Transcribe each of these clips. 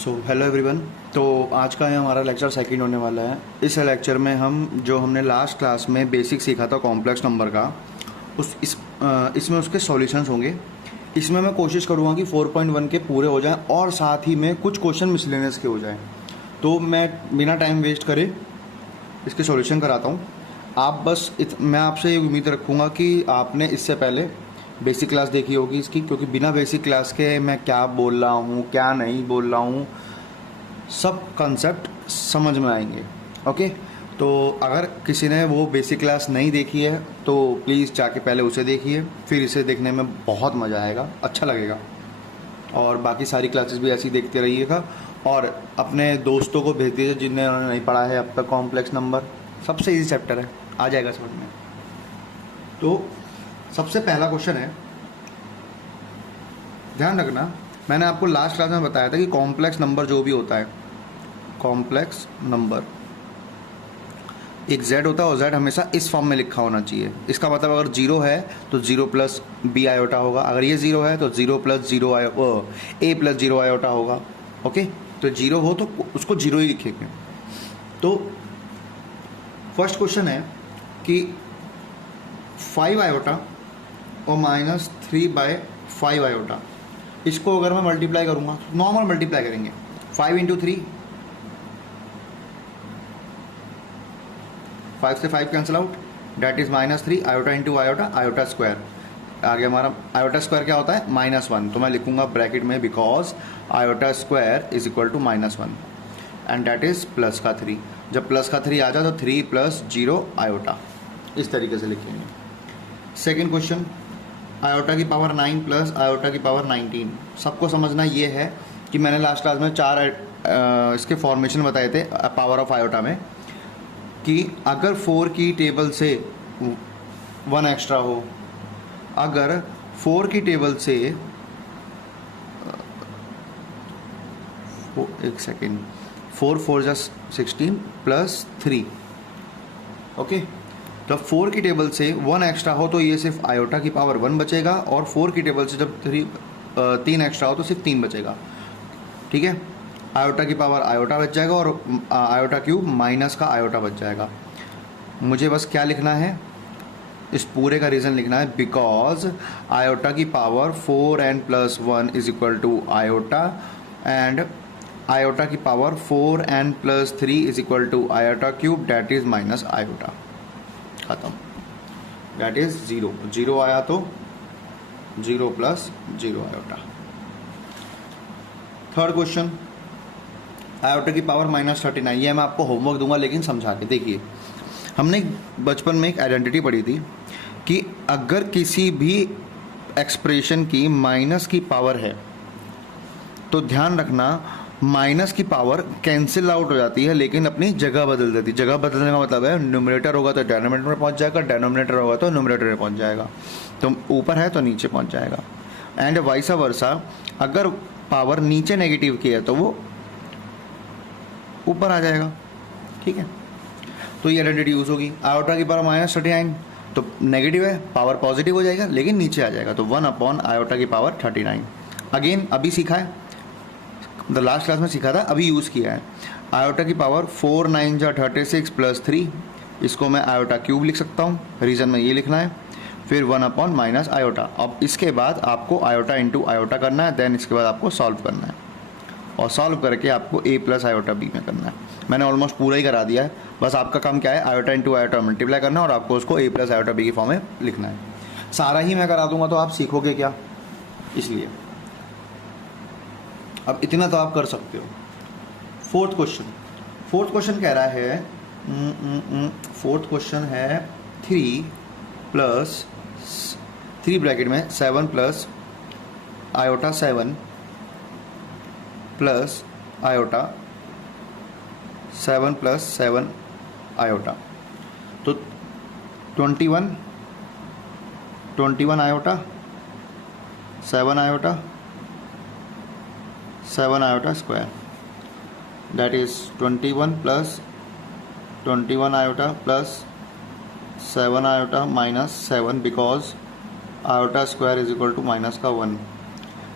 Hello everyone. तो आज का हमारा लेक्चर सेकंड होने वाला है। इस लेक्चर में हम जो हमने लास्ट क्लास में बेसिक सीखा था कॉम्प्लेक्स नंबर का इसमें उसके सॉल्यूशंस होंगे। इसमें मैं कोशिश करूँगा कि 4.1 के पूरे हो जाएं और साथ ही में कुछ क्वेश्चन मिसलेनियस के हो जाएं। तो मैं बिना टाइम वेस्ट करे इसके सॉल्यूशन कराता हूँ। आप बस मैं आपसे ये उम्मीद रखूँगा कि आपने इससे पहले बेसिक क्लास देखी होगी इसकी, क्योंकि बिना बेसिक क्लास के मैं क्या बोल रहा हूँ क्या नहीं बोल रहा हूँ सब कंसेप्ट समझ में आएंगे। ओके, तो अगर किसी ने वो बेसिक क्लास नहीं देखी है तो प्लीज़ जाके पहले उसे देखिए, फिर इसे देखने में बहुत मज़ा आएगा, अच्छा लगेगा। और बाकी सारी क्लासेस भी ऐसी देखते रहिएगा और अपने दोस्तों को भेज दीजिए जिन्हें नहीं पढ़ा है अब तक। कॉम्प्लेक्स नंबर सबसे ईजी चैप्टर है, आ जाएगा समझ में। तो सबसे पहला क्वेश्चन है, ध्यान रखना, मैंने आपको लास्ट क्लास में बताया था कि कॉम्प्लेक्स नंबर जो भी होता है, कॉम्प्लेक्स नंबर एक z होता है और z हमेशा इस फॉर्म में लिखा होना चाहिए। इसका मतलब अगर 0 है तो 0 प्लस बी आयोटा होगा, अगर ये 0 है तो 0 प्लस 0 ए प्लस 0 आयोटा होगा। ओके, तो 0 हो तो उसको 0 ही लिखेंगे। तो फर्स्ट क्वेश्चन है कि 5 आयोटा और -3/5 आयोटा, इसको अगर मैं मल्टीप्लाई करूंगा, नॉर्मल मल्टीप्लाई करेंगे, 5 इंटू 3, 5 से 5 cancel out, det is -3 iota into iota, iota square. आगे हमारा आयोटा स्क्वायर क्या होता है, -1, तो मैं लिखूंगा ब्रैकेट में because iota square is equal to -1 and det is plus का 3। जब प्लस का 3 आ जाए तो 3 + 0 आयोटा, इस तरीके से लिखेंगे। सेकेंड क्वेश्चन, आयोटा की पावर 9 प्लस आयोटा की पावर 19। सबको समझना ये है कि मैंने लास्ट क्लास में 4 इसके फॉर्मेशन बताए थे पावर ऑफ आयोटा में, कि अगर 4 की टेबल से 1 एक्स्ट्रा हो, अगर 4 की टेबल से एक सेकेंड, 4 4 + 16 प्लस 3। ओके, तो 4 की टेबल से 1 एक्स्ट्रा हो तो ये सिर्फ आयोटा की पावर 1 बचेगा, और 4 की टेबल से जब 3 एक्स्ट्रा हो तो सिर्फ 3 बचेगा। ठीक है, आयोटा की पावर आयोटा बच जाएगा और आयोटा क्यूब माइनस का आयोटा बच जाएगा। मुझे बस क्या लिखना है, इस पूरे का रीज़न लिखना है, बिकॉज आयोटा की power 4n + 1 is equal to iota and iota की power 4n + 3 is equal to iota cube, that is minus iota. खत्म, डैट इज 0। 0 आया तो 0 + 0 आयोटा। थर्ड क्वेश्चन, आयोटा की पावर -39। ये मैं आपको होमवर्क दूंगा लेकिन समझा के देखिए। हमने बचपन में एक आइडेंटिटी पढ़ी थी कि अगर किसी भी एक्सप्रेशन की माइनस की पावर है तो ध्यान रखना माइनस की पावर कैंसिल आउट हो जाती है लेकिन अपनी जगह बदल देती है। जगह बदलने का मतलब है न्यूमरेटर होगा तो डिनोमिनेटर में पहुंच जाएगा, डिनोमिनेटर होगा तो न्यूमरेटर में पहुंच जाएगा, तो ऊपर है तो नीचे पहुंच जाएगा, एंड वाइस वर्सा। अगर पावर नीचे नेगेटिव की है तो वो ऊपर आ जाएगा। ठीक है, तो ये आइडेंटिटी यूज होगी। आयोटा की पावर -39 तो नेगेटिव है, पावर पॉजिटिव हो जाएगा लेकिन नीचे आ जाएगा, तो 1 आयोटा की पावर 39। अगेन अभी सीखा है, लास्ट क्लास में सीखा था, अभी यूज़ किया है। आयोटा की पावर 4 9 = 36 प्लस 3, इसको मैं आयोटा क्यूब लिख सकता हूँ, रीज़न में ये लिखना है, फिर 1 - आयोटा। अब इसके बाद आपको आयोटा इंटू आयोटा करना है, देन इसके बाद आपको सॉल्व करना है, और सॉल्व करके आपको a + आयोटा b में करना है। मैंने ऑलमोस्ट पूरा ही करा दिया है, बस आपका काम क्या है, आयोटा इंटू आयोटा मल्टीप्लाई करना है और आपको उसको a + आयोटा b की फॉर्म में लिखना है। सारा ही मैं करा दूंगा तो आप सीखोगे क्या, इसलिए अब इतना तो आप कर सकते हो। फोर्थ क्वेश्चन कह रहा है, फोर्थ क्वेश्चन है 3 + 3 ब्रैकेट में 7 plus iota 7 plus iota 7 + 7 iota, तो 21 iota 7 iota 7 iota square, that is 21 + 21 iota plus 7 iota -7, because iota square is equal to -1।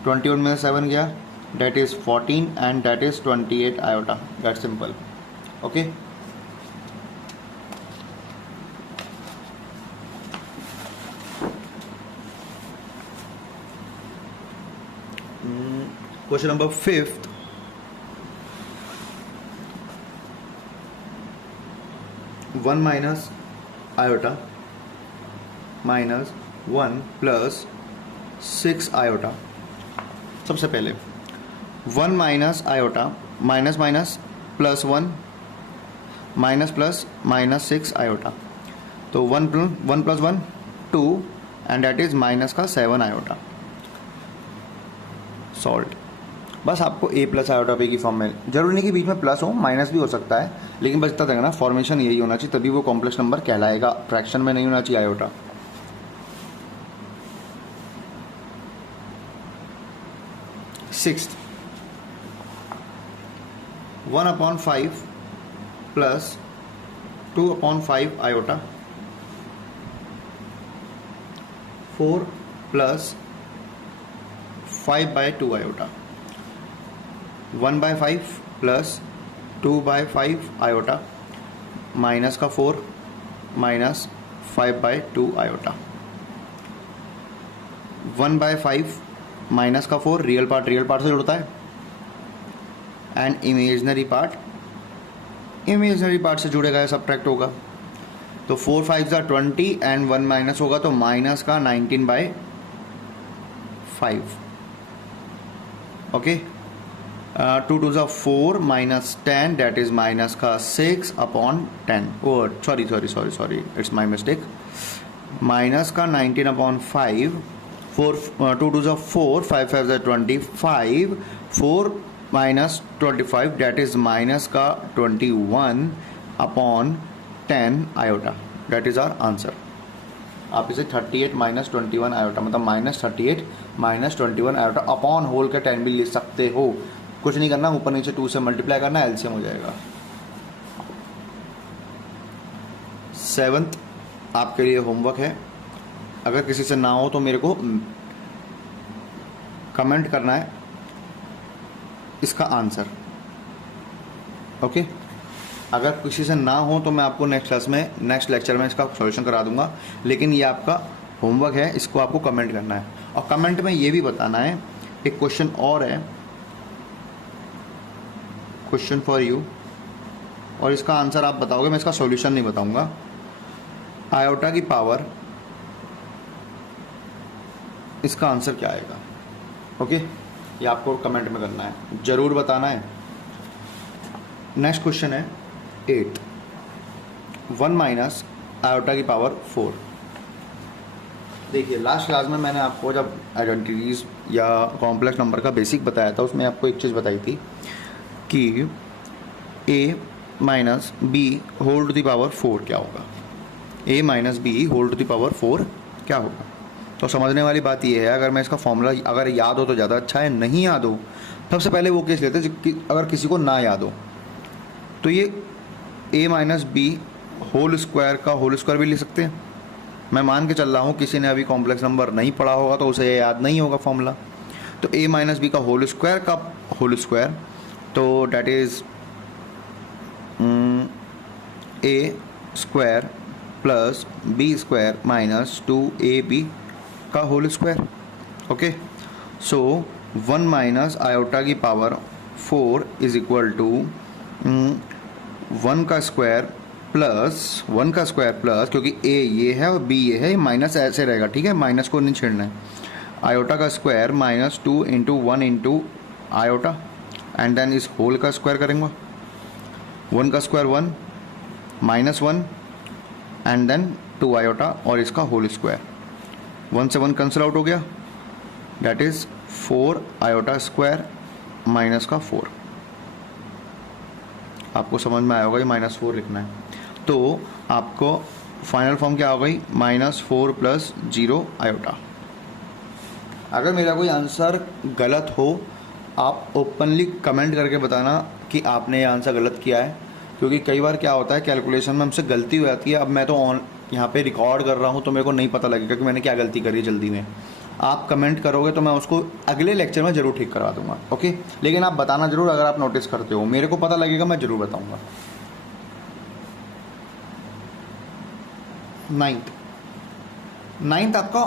21 में 7 गया, that is 14 and that is 28 iota. That's simple. Okay. Question number 5th. One minus iota minus 1 plus 6 iota. सबसे पहले 1 minus iota minus minus plus 1 minus plus minus 6 iota. तो 1 plus 1 2 and that is minus का 7 iota. Salt. बस आपको a plus iota पे की form में, जरूरी नहीं कि बीच में प्लस हो, माइनस भी हो सकता है, लेकिन बस इतना देखना फॉर्मेशन यही होना चाहिए, तभी वो कॉम्प्लेक्स नंबर कहलाएगा. फ्रैक्शन में नहीं होना चाहिए iota. Sixth 1/5 plus 2/5 iota 4 plus 5/2 iota. 1/5 plus 2/5 iota minus का 4 माइनस 5/2 आयोटा. 1/5 माइनस का 4 रियल पार्ट से जुड़ता है एंड इमेजनरी पार्ट से जुड़ेगा या सब्ट्रैक्ट होगा. तो 4 5 20 एंड 1 माइनस होगा तो माइनस का 19/5. Okay. 2 2 4 minus 10 that is minus का 6/10. Oh sorry it's my mistake. Minus का 19/5. 2 2 4 5 5 25. 4 माइनस 25 दैट इज माइनस का 21/10 iota. That is our answer. आप इसे 38 माइनस 21 आयोटा मतलब minus 38 minus 21 iota upon whole का 10 भी लिख सकते हो. कुछ नहीं करना, ऊपर नीचे 2 से मल्टीप्लाई करना, एलसीएम हो जाएगा. 7th आपके लिए होमवर्क है. अगर किसी से ना हो तो मेरे को कमेंट करना है इसका आंसर. ओके. अगर किसी से ना हो तो मैं आपको नेक्स्ट लेक्चर में इसका सॉल्यूशन करा दूंगा, लेकिन ये आपका होमवर्क है, इसको आपको कमेंट करना है. और कमेंट में ये भी बताना है, एक क्वेश्चन और है, क्वेश्चन फॉर यू, और इसका आंसर आप बताओगे, मैं इसका सॉल्यूशन नहीं बताऊंगा. आयोटा की पावर, इसका आंसर क्या आएगा. ओके. ये आपको कमेंट में करना है, जरूर बताना है. नेक्स्ट क्वेश्चन है 8. 1 माइनस आयोटा की पावर 4. देखिए लास्ट क्लास में मैंने आपको जब आइडेंटिटीज या कॉम्प्लेक्स नंबर का बेसिक बताया था, उसमें आपको एक चीज़ बताई थी कि a minus B whole to the power 4 क्या होगा. a minus B whole to the power 4 क्या होगा. तो समझने वाली बात यह है, अगर मैं इसका फॉर्मूला अगर याद हो तो ज़्यादा अच्छा है, नहीं याद हो सबसे पहले वो केस लेते हैं अगर किसी को ना याद हो तो ये a minus B whole square का होल स्क्वायर भी लिख सकते हैं. मैं मान के चल रहा हूँ किसी ने अभी कॉम्प्लेक्स नंबर नहीं पढ़ा होगा तो उसे याद नहीं होगा फॉर्मूला. तो a माइनस बी का होल स्क्वायर तो that is a square plus b square minus 2ab का होल स्क्वायर. ओके. सो 1 माइनस आयोटा की पावर 4 इज इक्वल टू 1 का स्क्वायर प्लस क्योंकि a ये है और b ये है, माइनस ऐसे रहेगा, ठीक है, माइनस को नहीं छेड़ना है. आयोटा का square minus 2 into 1 into iota and then इस होल का स्क्वायर करेंगे. 1 का square 1 minus 1 and then 2 iota और इसका होल स्क्वायर. 1 से 1 कैंसिल आउट हो गया, that is 4 iota square minus का 4. आपको समझ में आया होगा, ये -4 लिखना है. तो आपको फाइनल फॉर्म क्या हो गई, -4 प्लस 0 आयोटा. अगर मेरा कोई आंसर गलत हो आप ओपनली कमेंट करके बताना कि आपने ये आंसर गलत किया है, क्योंकि कई बार क्या होता है कैलकुलेशन में हमसे गलती हो जाती है. अब मैं तो यहाँ पे रिकॉर्ड कर रहा हूँ तो मेरे को नहीं पता लगेगा कि मैंने क्या गलती करी जल्दी में. आप कमेंट करोगे तो मैं उसको अगले लेक्चर में ज़रूर ठीक करवा दूंगा, ओके। लेकिन आप बताना ज़रूर अगर आप नोटिस करते हो, मेरे को पता लगेगा, मैं ज़रूर बताऊंगा। नाइन्थ आपका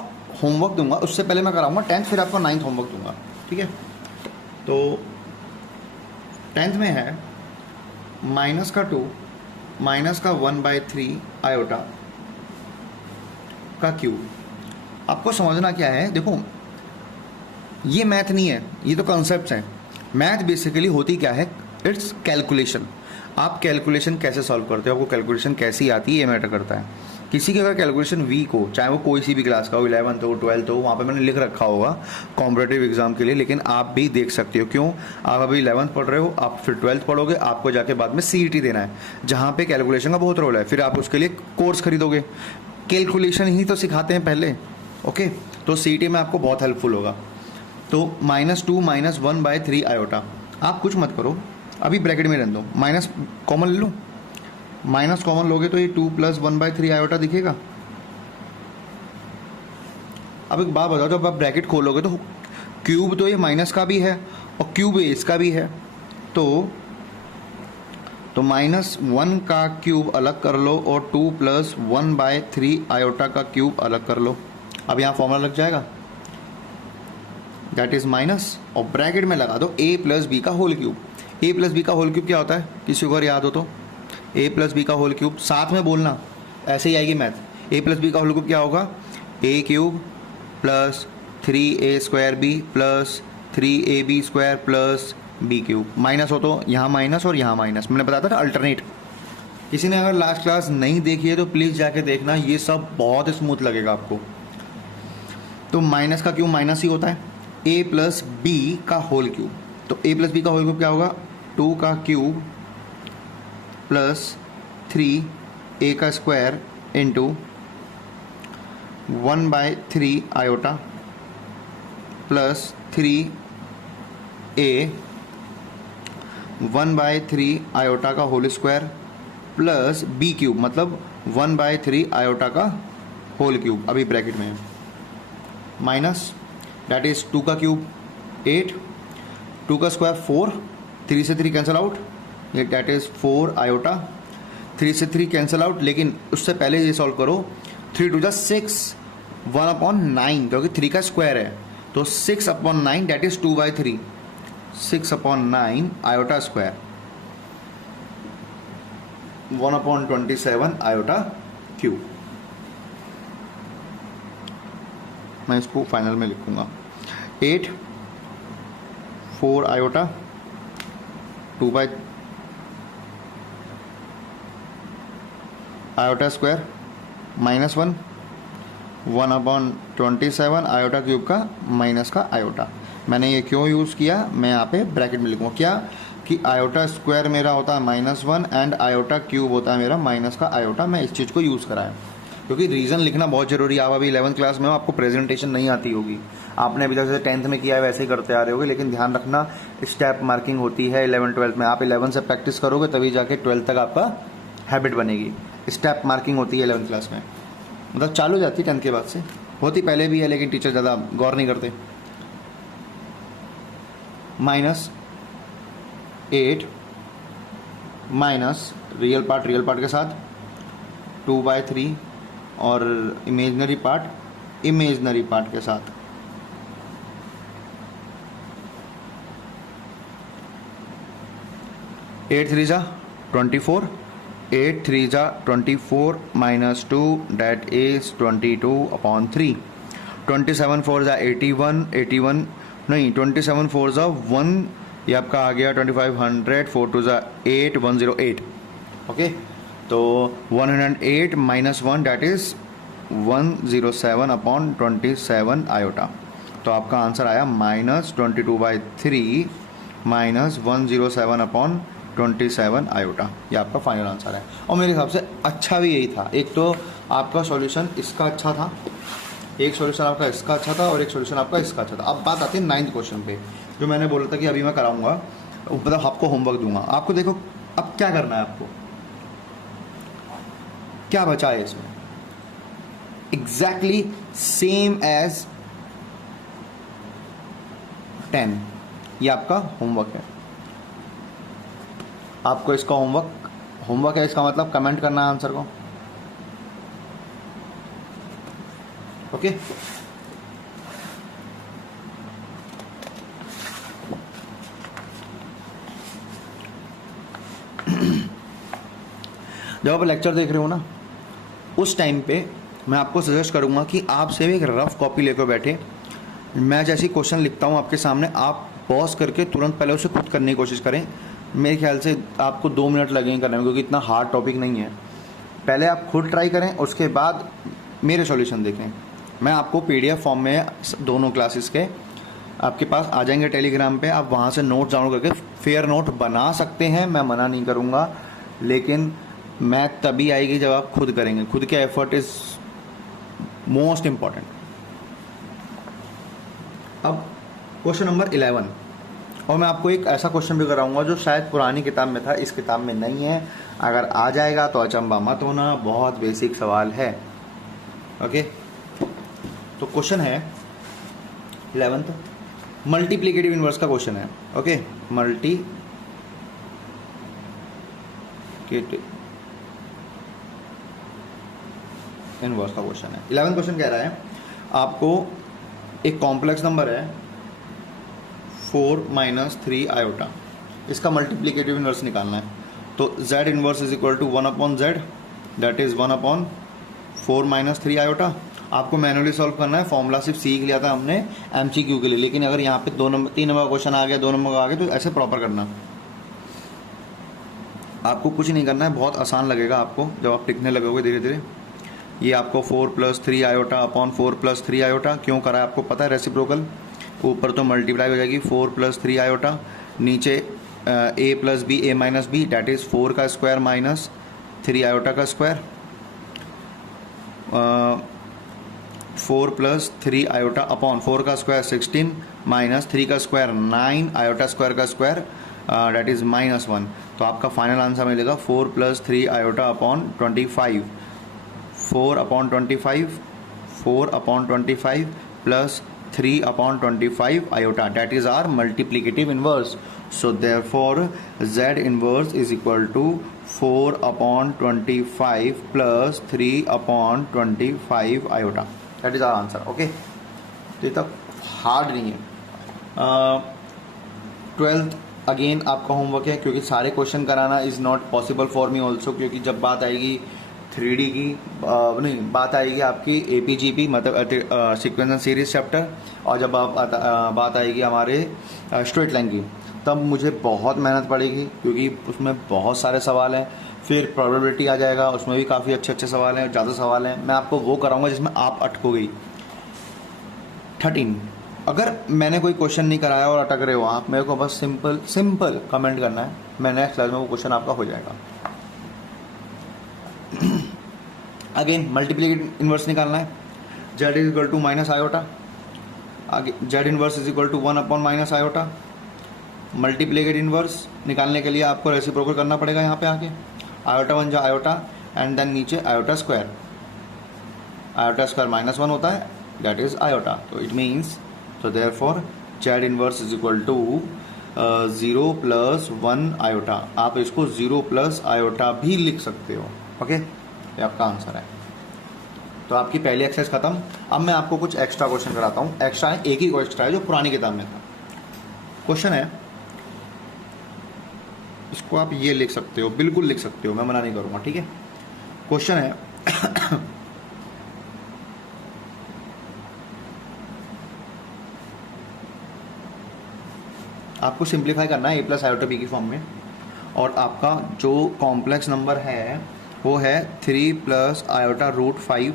होमवर्क दूंगा, उससे पहले मैं कराऊंगा 10th, फिर आपको 9th होमवर्क दूंगा, ठीक है। तो 10th में है माइनस का 2 माइनस का 1/3 आयोटा का क्यूब। आपको समझना क्या है, देखो ये मैथ नहीं है, ये तो कॉन्सेप्ट्स हैं। मैथ बेसिकली होती क्या है, इट्स कैलकुलेशन। आप कैलकुलेशन कैसे सॉल्व करते हो, आपको कैलकुलेशन कैसी आती है, ये मैटर करता है। किसी की अगर कैलकुलेशन वीक हो, चाहे वो कोई सी भी क्लास का हो, 11th हो 12th हो, वहाँ पे मैंने लिख रखा होगा कॉम्पिटेटिव एग्जाम के लिए, लेकिन आप भी देख सकते हो। क्यों, आप अभी 11th पढ़ रहे हो, आप फिर 12th पढ़ोगे, आपको जाके बाद में CET देना है, जहाँ पे कैलकुलेशन का बहुत रोल है। फिर आप उसके लिए कोर्स खरीदोगे, कैलकुलेशन ही तो सिखाते हैं पहले, ओके। तो CET में आपको बहुत हेल्पफुल होगा। तो -2 माइनस 1/3 आयोटा, आप कुछ मत करो, अभी ब्रैकेट में रहने दो, माइनस कॉमन ले लो, माइनस कॉमन लोगे तो ये 2 + 1/3 आयोटा दिखेगा। अब एक बात बताओ, जब आप ब्रैकेट खोलोगे तो क्यूब तो ये माइनस का भी है और क्यूब इसका भी है, तो -1 का क्यूब अलग कर लो और 2 + 1/3 आयोटा का क्यूब अलग कर लो। अब यहाँ फॉर्मूला लग जाएगा, दैट इज माइनस, और ब्रैकेट में लगा दो a + b का होल क्यूब। a + b का होल क्यूब क्या होता है, किसी को अगर याद हो तो, a + b का होल क्यूब, साथ में बोलना, ऐसे ही आएगी मैथ। a + b का होल क्यूब क्या होगा, a³ + 3a² b + 3ab² + b³। Minus हो तो यहाँ माइनस और यहाँ माइनस, मैंने बताया था अल्टरनेट। किसी ने अगर लास्ट क्लास नहीं देखी है तो प्लीज़ जाके देखना, ये सब बहुत स्मूथ लगेगा आपको। तो माइनस का क्यूब माइनस ही होता है, a + b का होल क्यूब। तो a + b का होल क्यूब क्या होगा, 2 का क्यूब + 3a का square into 1/3 iota plus 3a 1/3 iota का होल स्क्वायर प्लस b³ मतलब 1/3 आयोटा का होल क्यूब, अभी ब्रैकेट में है, माइनस दैट इज 2 का क्यूब 8, 2 का स्क्वायर 4, 3 से 3 कैंसिल आउट, ये दैट इज 4 आयोटा, 3 से 3 कैंसिल आउट। लेकिन उससे पहले ये सॉल्व करो, 3 × 6, 1/9, क्योंकि 3 का स्क्वायर है, तो 6/9 that is 2/3, 6/9 iota square, 1/27 iota cube. मैं इसको फाइनल में लिखूंगा, 8 4 iota 2 iota square -1 1/27 iota cube का माइनस का आयोटा। मैंने ये क्यों यूज़ किया, मैं यहाँ पे ब्रैकेट में लिखूँगा, क्या कि आयोटा स्क्वायर मेरा होता है -1 एंड आयोटा क्यूब होता है मेरा माइनस का आयोटा। मैं इस चीज़ को यूज़ कराया क्योंकि रीज़न लिखना बहुत ज़रूरी है। आप अभी 11th क्लास में हो, आपको प्रेजेंटेशन नहीं आती होगी, आपने अभी तक जैसे 10th में किया है वैसे ही करते आ रहे होगे, लेकिन ध्यान रखना स्टेप मार्किंग होती है 11 12 में। आप 11 से प्रैक्टिस करोगे तभी जाके 12th तक आपका हैबिट बनेगी। स्टेप मार्किंग होती है 11th क्लास में, मतलब चालू हो जाती है 10th के बाद से, होती पहले भी है लेकिन टीचर ज़्यादा गौर नहीं करते। -8 माइनस रियल पार्ट के साथ 2/3 और इमेजनरी पार्ट के साथ 8 3 जा 24, 8 3 जा 24 -2 that is 22/3, 27 4 जा 81 नहीं 27 4 जा 1, ये आपका आ गया 2500, 4 2 जा 8 108, ओके। तो 108 -1 डैट इज 107/27 आयोटा। तो आपका आंसर आया -22/3 -107/27 आयोटा। ये आपका फाइनल आंसर है और मेरे हिसाब से अच्छा भी यही था। एक तो आपका सॉल्यूशन इसका अच्छा था, एक सॉल्यूशन आपका इसका अच्छा था और एक सॉल्यूशन आपका इसका अच्छा था। अब बात आती है 9th क्वेश्चन पे, जो मैंने बोला था कि अभी मैं कराऊंगा, मतलब आपको होमवर्क दूंगा। आपको देखो अब क्या करना है, आपको क्या बचा है इसमें, एग्जैक्टली सेम एज 10। ये आपका होमवर्क है। आपको इसका होमवर्क है, इसका मतलब कमेंट करना है आंसर को। ओके, जब आप लेक्चर देख रहे हो ना, उस टाइम पे मैं आपको सजेस्ट करूंगा कि आप सिर्फ एक रफ कॉपी लेकर बैठे। मैं जैसे क्वेश्चन लिखता हूँ आपके सामने, आप पॉज करके तुरंत पहले उसे खुद करने की कोशिश करें। मेरे ख्याल से आपको 2 मिनट लगेंगे करने में, क्योंकि इतना हार्ड टॉपिक नहीं है। पहले आप खुद ट्राई करें, उसके बाद मेरे सॉल्यूशन देखें। मैं आपको PDF फॉर्म में दोनों क्लासेस के आपके पास आ जाएंगे टेलीग्राम पे, आप वहाँ से नोट डाउनलोड करके फेयर नोट बना सकते हैं, मैं मना नहीं करूँगा। लेकिन मैं तभी आएगी जब आप खुद करेंगे। खुद के एफर्ट इज़ मोस्ट इम्पॉर्टेंट। अब क्वेश्चन नंबर 11, और मैं आपको एक ऐसा क्वेश्चन भी कराऊंगा जो शायद पुरानी किताब में था, इस किताब में नहीं है। अगर आ जाएगा तो अचंभा मत होना, बहुत बेसिक सवाल है। ओके, तो क्वेश्चन है 11th, मल्टीप्लिकेटिव इनवर्स का क्वेश्चन है। ओके, मल्टीप्लिकेटिव इनवर्स का क्वेश्चन है। 11th क्वेश्चन कह रहा है आपको एक कॉम्प्लेक्स नंबर है 4 - 3 आयोटा, इसका मल्टीप्लिकेटिव इनवर्स निकालना है। तो z inverse is equal to 1/z, that is 1/4 - 3 iota. आपको मैनुअली सॉल्व करना है, फॉर्मूला सिर्फ सीख लिया था हमने MCQ के लिए। लेकिन अगर यहाँ पे 3 नंबर का क्वेश्चन आ गया, 2 नंबर का आ गया, तो ऐसे प्रॉपर करना। आपको कुछ नहीं करना है, बहुत आसान लगेगा आपको जब आप टिकने लगोगे धीरे धीरे। ये आपको 4 + 3 आयोटा अपॉन 4 + 3 आयोटा क्यों करा है आपको पता है, रेसिप्रोकल। ऊपर तो मल्टीप्लाई हो जाएगी 4 + 3 आयोटा, नीचे a + b a - b, that is 4 का स्क्वायर माइनस 3 आयोटा का स्क्वायर। 4 + 3 आयोटा अपॉन 4 का स्क्वायर 16 माइनस 3 का स्क्वायर 9 आयोटा स्क्वायर का स्क्वायर, डैट इज़ -1। तो आपका फाइनल आंसर मिलेगा 4 + 3 iota upon 25, 4/25, 4/25 plus 3/25 iota, that is our multiplicative inverse. So therefore z inverse is equal to 4/25 plus 3/25 iota. That is our answer. Okay, तो ये तक hard नहीं है। 12th again आपका homework है, क्योंकि सारे क्वेश्चन कराना is not possible for me also, क्योंकि जब बात आएगी 3D की नहीं, बात आएगी आपकी APGP मतलब सीक्वेंस एंड सीरीज चैप्टर, और जब बात आएगी हमारे स्ट्रेट लाइन की, तब मुझे बहुत मेहनत पड़ेगी, क्योंकि उसमें बहुत सारे सवाल हैं। फिर प्रोबेबिलिटी आ जाएगा, उसमें भी काफ़ी अच्छे अच्छे सवाल हैं, ज़्यादा सवाल हैं। मैं आपको वो कराऊंगा जिसमें आप अटकोगे। 13, अगर मैंने कोई क्वेश्चन नहीं कराया और अटक रहे हो आप, मेरे को बस सिंपल कमेंट करना है, मैं नेक्स्ट क्लास में वो क्वेश्चन आपका हो जाएगा। अगेन मल्टीप्लिकेटिव इनवर्स निकालना है, z is equal to minus iota, आगे z inverse is equal to 1/- iota. Multiplicative inverse निकालने के लिए आपको रेसिप्रोकल करना पड़ेगा, यहाँ पे आके आयोटा बन जाए आयोटा, एंड देन नीचे आयोटा स्क्वायर -1 होता है, दैट इज आयोटा। तो इट मीन्स, तो therefore z inverse is equal to 0 + 1 iota. आप इसको 0 + आयोटा भी लिख सकते हो। ओके, ये आपका आंसर है। तो आपकी पहली एक्सरसाइज खत्म। अब मैं आपको कुछ एक्स्ट्रा क्वेश्चन कराता हूँ। एक्स्ट्रा है, एक ही एक्स्ट्रा है जो पुरानी किताब में था। क्वेश्चन है, इसको आप ये लिख सकते हो, बिल्कुल लिख सकते हो, मैं मना नहीं करूँगा, ठीक है। क्वेश्चन है आपको सिंप्लीफाई करना है a + आयोटा b की फॉर्म में, और आपका जो कॉम्प्लेक्स नंबर है वो है 3 + iota √5,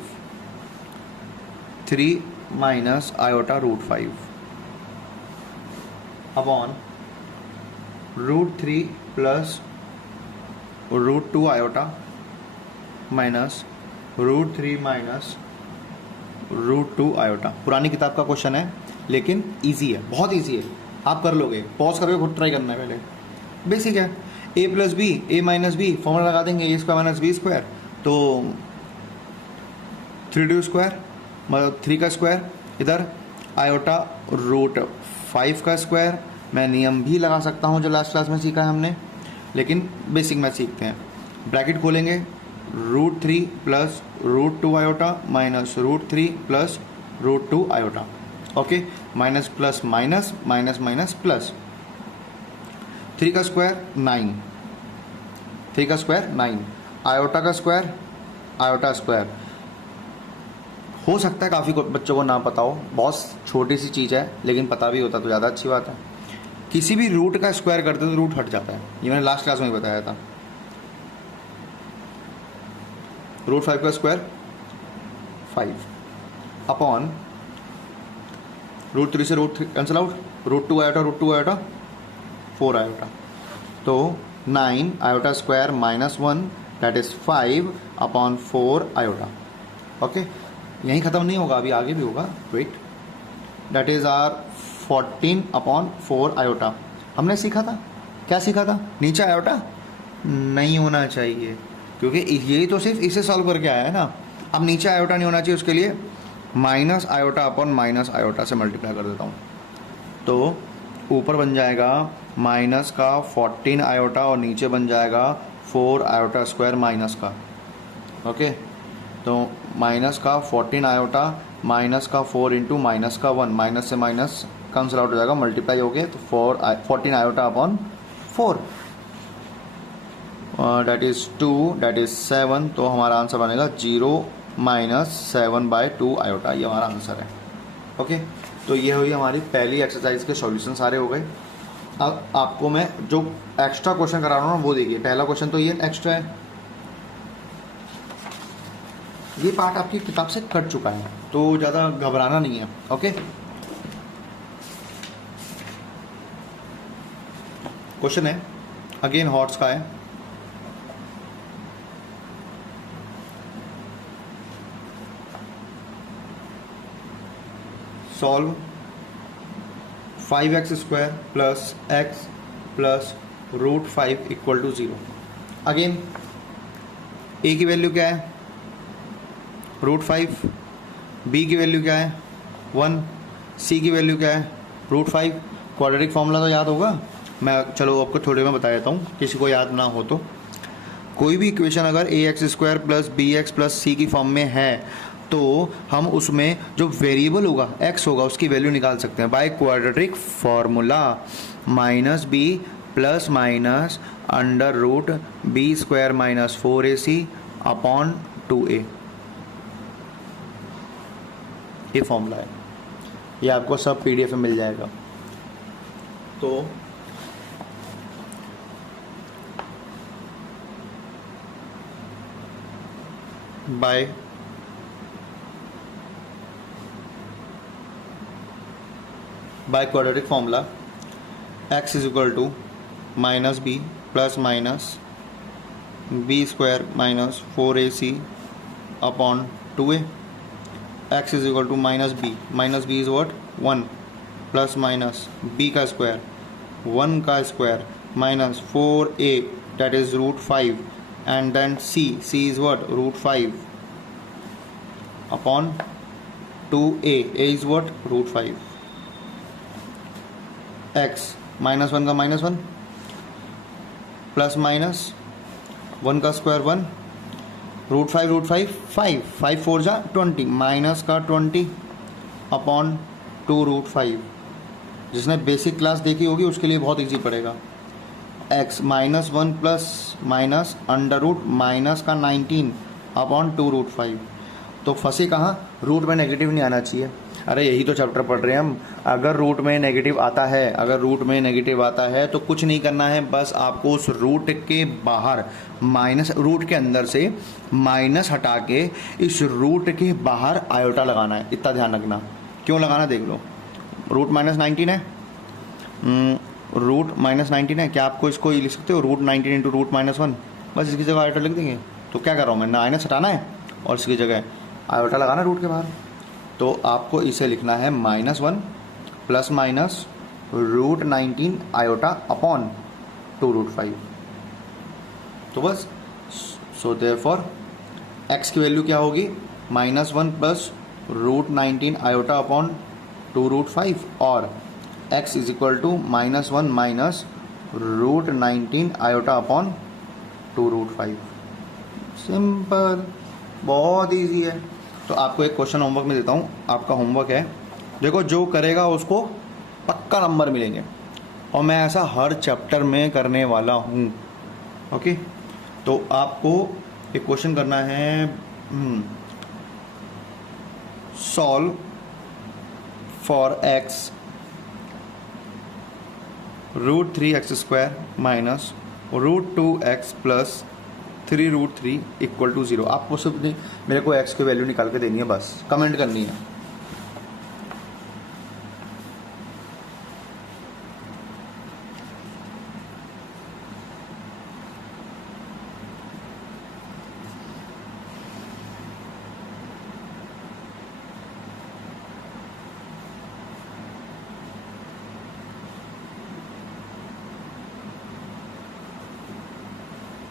3 - iota √5 upon √3 + √2 iota minus √3 - √2 iota. पुरानी किताब का क्वेश्चन है, लेकिन इजी है, बहुत इजी है, आप कर लोगे। पॉज करके खुद ट्राई करना है, पहले बेसिक है। a + b, a - b, formula लगा देंगे, a² - b², तो 3d² मतलब 3 का स्क्वायर, इधर आयोटा √5 5 का स्क्वायर, मैं नियम भी लगा सकता हूँ जो लास्ट क्लास में सीखा है हमने, लेकिन बेसिक मैथ सीखते हैं। ब्रैकेट खोलेंगे, √3 plus √2 iota minus √3 plus √2 iota. Okay, minus plus minus minus minus plus. 3 का स्क्वायर 9, 3 का स्क्वायर 9, आयोटा का स्क्वायर आयोटा स्क्वायर। हो सकता है काफ़ी बच्चों को ना पता हो, बहुत छोटी सी चीज़ है, लेकिन पता भी होता तो ज़्यादा अच्छी बात है। किसी भी रूट का स्क्वायर करते तो रूट हट जाता है, ये मैंने लास्ट क्लास में ही बताया था। √5 का स्क्वायर 5 अपॉन √3 से √3 cancel out, √2 iota √2 iota 4 iota, तो 9 iota square -1 that is 5 upon 4 iota. Okay, यहीं ख़त्म नहीं होगा, अभी आगे भी होगा, wait. That is are 14 upon 4 iota. हमने सीखा था, क्या सीखा था? नीचे आयोटा नहीं होना चाहिए, क्योंकि यही तो सिर्फ इसे सॉल्व करके आया है ना। अब नीचे आयोटा नहीं होना चाहिए, उसके लिए minus iota upon minus iota से मल्टीप्लाई कर देता हूँ, तो ऊपर बन जाएगा माइनस का 14 आयोटा और नीचे बन जाएगा 4 आयोटा स्क्वायर माइनस का। ओके, तो माइनस का 14 आयोटा माइनस का 4 इंटू माइनस का 1, माइनस से माइनस कैंसिल आउट हो जाएगा, मल्टीप्लाई हो गया, तो 14 iota upon 4 that is 2 that is 7, तो हमारा आंसर बनेगा 0 - 7/2 आयोटा, ये हमारा आंसर है। ओके, तो ये हुई हमारी पहली एक्सरसाइज के सॉल्यूशन सारे हो गए। अब आपको मैं जो एक्स्ट्रा क्वेश्चन करा रहा हूँ वो देखिए। पहला क्वेश्चन तो ये एक्स्ट्रा है, ये पार्ट आपकी किताब से कट चुका है, तो ज़्यादा घबराना नहीं है। ओके, क्वेश्चन है अगेन हॉट्स का है। Solve 5x² plus x plus √5 equal to 0। Again a की वैल्यू क्या है? √5। b की वैल्यू क्या है? 1। c की वैल्यू क्या है? √5। क्वाड्रेटिक फॉर्मूला तो याद होगा, मैं चलो आपको थोड़े में बता देता हूँ, किसी को याद ना हो तो। कोई भी इक्वेशन अगर ax² plus bx plus c की फॉर्म में है तो हम उसमें जो वेरिएबल होगा x होगा उसकी वैल्यू निकाल सकते हैं bye quadratic formula. -b plus minus √b² - 4ac upon 2a, ये फॉर्मूला है, ये आपको सब PDF में मिल जाएगा। तो by quadratic formula x is equal to -b plus minus b² - 4ac upon 2a। x is equal to -b is what 1 plus minus b का स्क्वायर 1 का square minus 4a that is √5 and then c is what √5 upon 2a is what √5। x -1 का -1 plus minus 1 का square 1 √5 5 4 जा 20 minus का 20 upon 2√5। जिसने basic class देखी होगी उसके लिए बहुत इजी पड़ेगा। x -1 प्लस माइनस √ माइनस का 19 अपॉन 2√5। तो फंसे कहाँ? रूट में नेगेटिव नहीं आना चाहिए। अरे यही तो चैप्टर पढ़ रहे हैं हम। अगर रूट में नेगेटिव आता है तो कुछ नहीं करना है, बस आपको उस रूट के बाहर माइनस, रूट के अंदर से माइनस हटा के इस रूट के बाहर आयोटा लगाना है। इतना ध्यान रखना। क्यों लगाना देख लो। रूट -19 है, रूट -19 है, क्या आपको इसको लिख सकते हो √19 × √-1, बस इसकी जगह आयोटा लिख देंगे। तो क्या कर रहा हूँ मैं, माइनस हटाना है और इसकी जगह आयोटा लगाना रूट के बाहर। तो आपको इसे लिखना है -1 प्लस माइनस √19 आयोटा अपॉन 2√5। तो बस, सो देयरफॉर x की वैल्यू क्या होगी? -1 प्लस √19 आयोटा अपॉन 2√5 और x is equal to -1 minus √19 iota upon 2√5। Simple, बहुत इजी है। तो आपको एक क्वेश्चन होमवर्क में देता हूँ, आपका होमवर्क है, देखो जो करेगा उसको पक्का नंबर मिलेंगे, और मैं ऐसा हर चैप्टर में करने वाला हूँ। ओके, तो आपको एक क्वेश्चन करना है, solve for x √3x² minus √2x plus 3√3 equal to 0। आपको सिर्फ मेरे को x की वैल्यू निकाल के देनी है, बस कमेंट करनी है।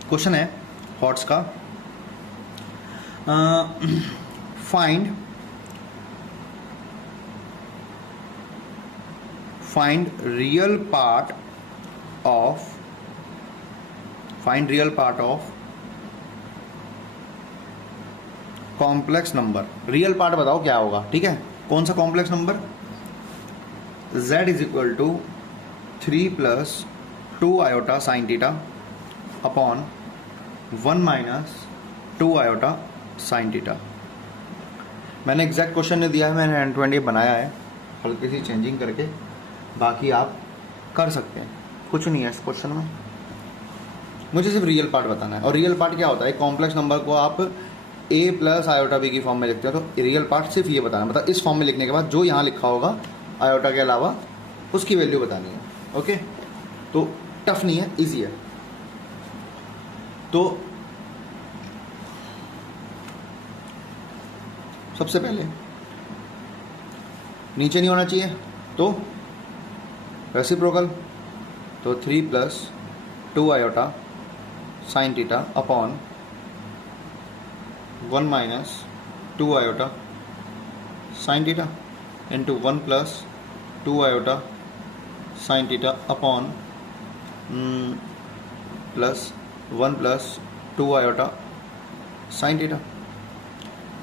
क्वेश्चन है हॉट्स का, find real part of complex number. Real part बताओ क्या होगा, ठीक है, कौन सा complex number? z is equal to 3 + 2 iota sine theta upon 1 - 2 iota sine theta. मैंने एग्जैक्ट क्वेश्चन नहीं दिया है, मैंने N20 बनाया है हल्की सी चेंजिंग करके, बाकी आप कर सकते हैं, कुछ नहीं है इस क्वेश्चन में। मुझे सिर्फ रियल पार्ट बताना है, और रियल पार्ट क्या होता है? कॉम्प्लेक्स नंबर को आप a + आयोटा b की फॉर्म में लिखते हो, तो रियल पार्ट सिर्फ ये बताना, मतलब इस फॉर्म में लिखने के बाद जो यहाँ लिखा होगा आयोटा के अलावा उसकी वैल्यू बतानी है। ओके, तो टफ नहीं है, ईजी है। तो सबसे पहले नीचे नहीं होना चाहिए, तो रेसिप्रोकल, तो 3 + 2 iota sine theta upon 1 - 2 iota sine theta into 1 + 2 iota sine theta upon plus 1 + 2 iota sine theta.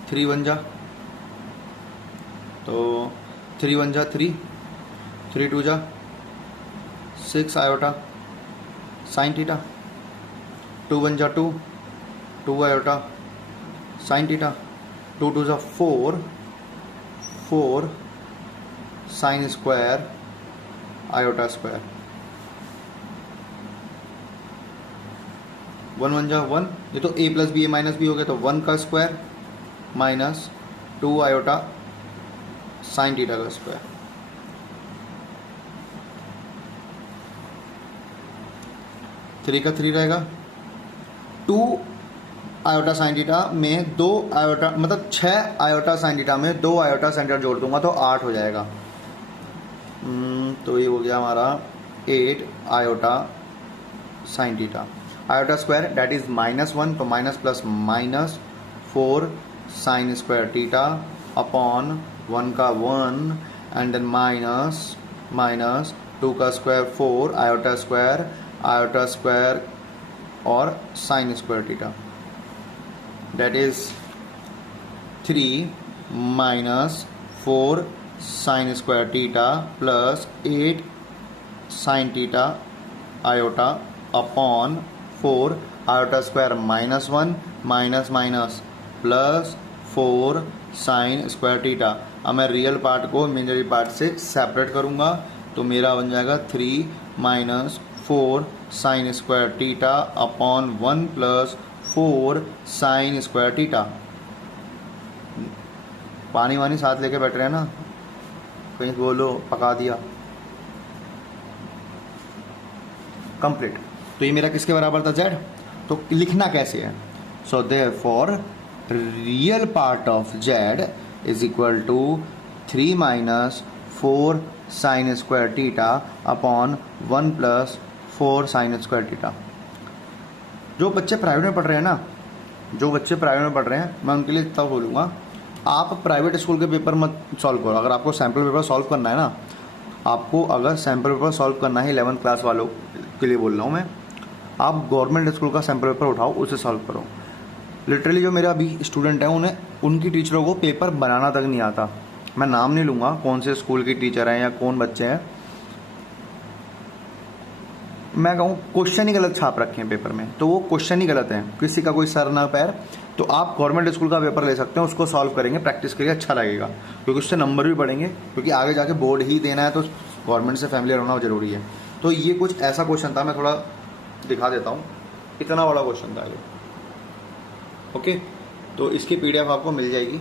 3 × 1 = तो 3 × 1 = 3, 3 × 2 = 6 iota sine theta, 2 × 1 = 2, 2 iota sine theta, 2 × 2 = 4, 4 sine square iota square, 1 × 1 = 1, ये तो a + b a - b हो गया, तो 1 का square minus 2 iota sine theta का square. Three का 3 रहेगा, 2 आयोटा साइन थीटा में 2 आयोटा, मतलब 6 आयोटा साइन थीटा में 2 आयोटा साइन थीटा जोड़ दूंगा तो 8 हो जाएगा। तो ये हो गया हमारा 8 iota sine theta. Iota square that is -1, तो minus plus minus 4 sine square theta upon 1 का 1 एंड देन माइनस 2 का स्क्वायर 4 आयोटा स्क्वायर और sign square theta, that is 3 - 4 sin square theta plus 8 sin theta iota upon 4 iota square -1 minus plus 4 sin square theta। अब मैं real part को imaginary part से separate करूंगा, तो मेरा बन जाएगा 3 - 4 sin square theta upon 1 plus 4 sine square theta. पानी वानी साथ लेके बैठ रहे हैं ना, कहीं बोलो पका दिया। कंप्लीट। तो ये मेरा किसके बराबर था? z। तो लिखना कैसे है? So therefore real part of z is equal to 3 - 4 sine square theta upon 1 + 4 sine square theta. जो बच्चे प्राइवेट में पढ़ रहे हैं ना, मैं उनके लिए इतना बोलूँगा, आप प्राइवेट स्कूल के पेपर मत सॉल्व करो। अगर आपको सैम्पल पेपर सॉल्व करना है ना, आपको अगर सैम्पल पेपर सॉल्व करना है 11th क्लास वालों के लिए बोल रहा हूँ मैं, आप गवर्नमेंट स्कूल का सैम्पल पेपर उठाओ, उसे सॉल्व करो। लिटरली जो मेरा अभी स्टूडेंट है उन्हें उनकी टीचरों को पेपर बनाना तक नहीं आता। मैं नाम नहीं लूँगा कौन से स्कूल की टीचर हैं या कौन बच्चे हैं, मैं कहूँ क्वेश्चन ही गलत छाप रखे हैं पेपर में, तो वो क्वेश्चन ही गलत है, किसी का कोई सर ना पैर। तो आप गवर्नमेंट स्कूल का पेपर ले सकते हैं, उसको सॉल्व करेंगे, प्रैक्टिस करिए, अच्छा लगेगा, क्योंकि उससे नंबर भी बढ़ेंगे, क्योंकि आगे जाके बोर्ड ही देना है तो गवर्नमेंट से फैमिलियर होना जरूरी है। तो ये कुछ ऐसा क्वेश्चन था, मैं थोड़ा दिखा देता हूँ, इतना बड़ा क्वेश्चन था ये। ओके, तो इसकी PDF आपको मिल जाएगी।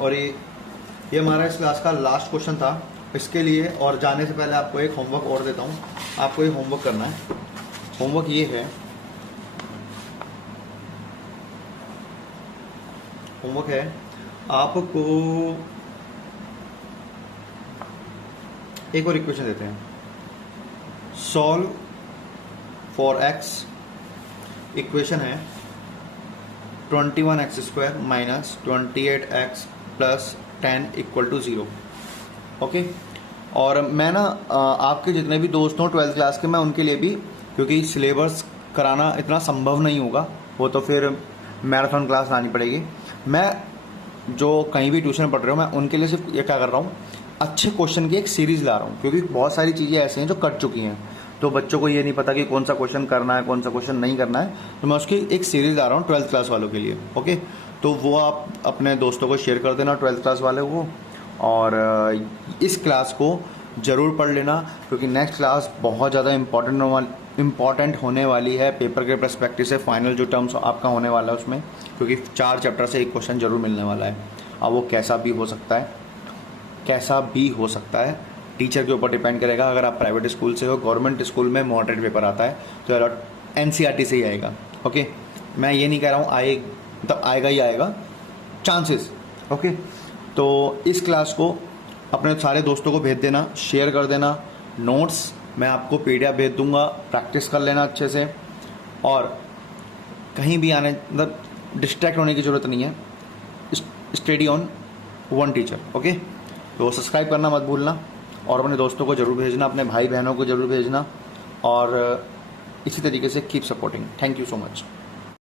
और ये हमारा इस क्लास का लास्ट क्वेश्चन था। इसके लिए और जाने से पहले आपको एक होमवर्क और देता हूँ, आपको ये होमवर्क करना है। होमवर्क ये है, होमवर्क है आपको एक और इक्वेशन देते हैं, सॉल्व फॉर x, इक्वेशन है 21x² minus 28x plus 10 equal to 0। Okay, और मैं ना आपके जितने भी दोस्त हों 12th क्लास के, मैं उनके लिए भी, क्योंकि सिलेबस कराना इतना संभव नहीं होगा, वो तो फिर मैराथन क्लास लानी पड़ेगी। मैं जो कहीं भी ट्यूशन पढ़ रहे हो, मैं उनके लिए सिर्फ ये क्या कर रहा हूँ, अच्छे क्वेश्चन की एक सीरीज़ ला रहा हूँ, क्योंकि बहुत सारी चीज़ें ऐसी हैं जो कट चुकी हैं, तो बच्चों को ये नहीं पता कि कौन सा क्वेश्चन करना है, कौन सा क्वेश्चन नहीं करना है, तो मैं उसकी एक सीरीज़ ला रहा हूँ 12th क्लास वालों के लिए। ओके, तो वो आप अपने दोस्तों को शेयर कर देना 12th क्लास वाले को, और इस क्लास को ज़रूर पढ़ लेना, क्योंकि नेक्स्ट क्लास बहुत ज़्यादा इम्पॉर्टेंट होने वाली है पेपर के पर्सपेक्टिव से। फाइनल जो टर्म्स आपका होने वाला है उसमें, क्योंकि 4 चैप्टर से एक क्वेश्चन ज़रूर मिलने वाला है। अब वो कैसा भी हो सकता है, कैसा भी हो सकता है, टीचर के ऊपर डिपेंड करेगा। अगर आप प्राइवेट स्कूल से हो, गवर्नमेंट स्कूल में मॉडरेट पेपर आता है तो NCERT से ही आएगा। ओके, मैं ये नहीं कह रहा हूँ मतलब आएगा ही आएगा, चांसेस। ओके, तो इस क्लास को अपने सारे दोस्तों को भेज देना, शेयर कर देना। नोट्स मैं आपको PDF भेज दूंगा, प्रैक्टिस कर लेना अच्छे से, और कहीं भी आने मतलब डिस्ट्रैक्ट होने की ज़रूरत नहीं है। Study on one teacher. Okay, तो सब्सक्राइब करना मत भूलना, और अपने दोस्तों को ज़रूर भेजना, अपने भाई बहनों को ज़रूर भेजना, और इसी तरीके से keep supporting. Thank you so much.